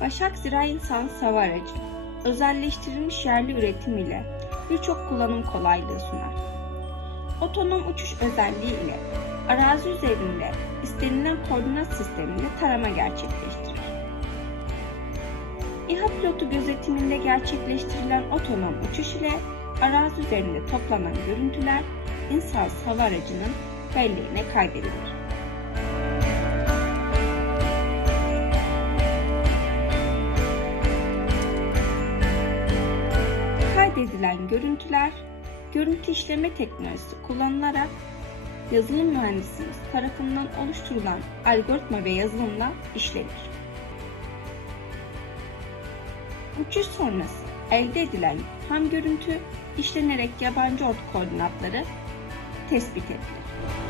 Başak Zirai İnsan Hava Aracı, özelleştirilmiş yerli üretim ile birçok kullanım kolaylığı sunar. Otonom uçuş özelliği ile arazi üzerinde istenilen koordinat sisteminde tarama gerçekleştirir. İHA pilotu gözetiminde gerçekleştirilen otonom uçuş ile arazi üzerinde toplanan görüntüler insansız hava aracının belleğine kaydedilir. Kaydedilen görüntüler, görüntü işleme teknolojisi kullanılarak yazılım mühendisimiz tarafından oluşturulan algoritma ve yazılımla işlenir. Uçuş sonrası elde edilen ham görüntü işlenerek yabancı ort koordinatları tespit edilir.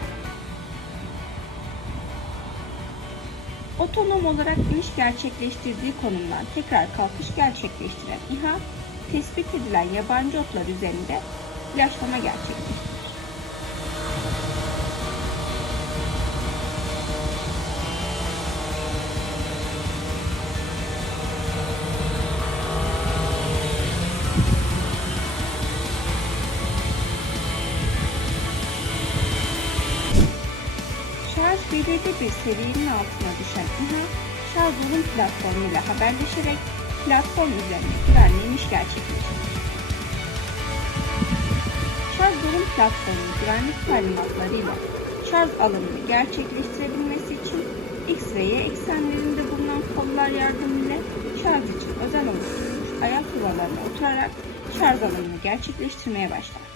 Otonom olarak iniş gerçekleştirdiği konumdan tekrar kalkış gerçekleştiren İHA, tespit edilen yabancı otlar üzerinde flaşlama gerçekleştirir. Şarj belirli bir seviyenin altına düşen İHA, şarj dolum platformuyla haberleşerek platform üzerine güvenli iniş gerçekleştirir. Şarj dolum platformu güvenlik talimatlarıyla şarj alanını gerçekleştirebilmesi için X ve Y eksenlerinde bulunan kollar yardımıyla şarj için özel oluşturulmuş ayak yuvalarına oturarak şarj alanını gerçekleştirmeye başlar.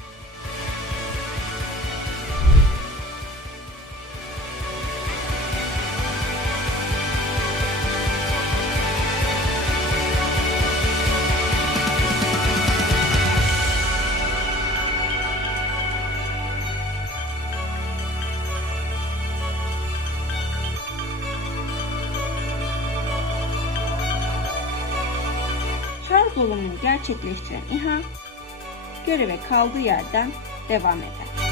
Dolumunu gerçekleştiren İHA göreve kaldığı yerden devam eder.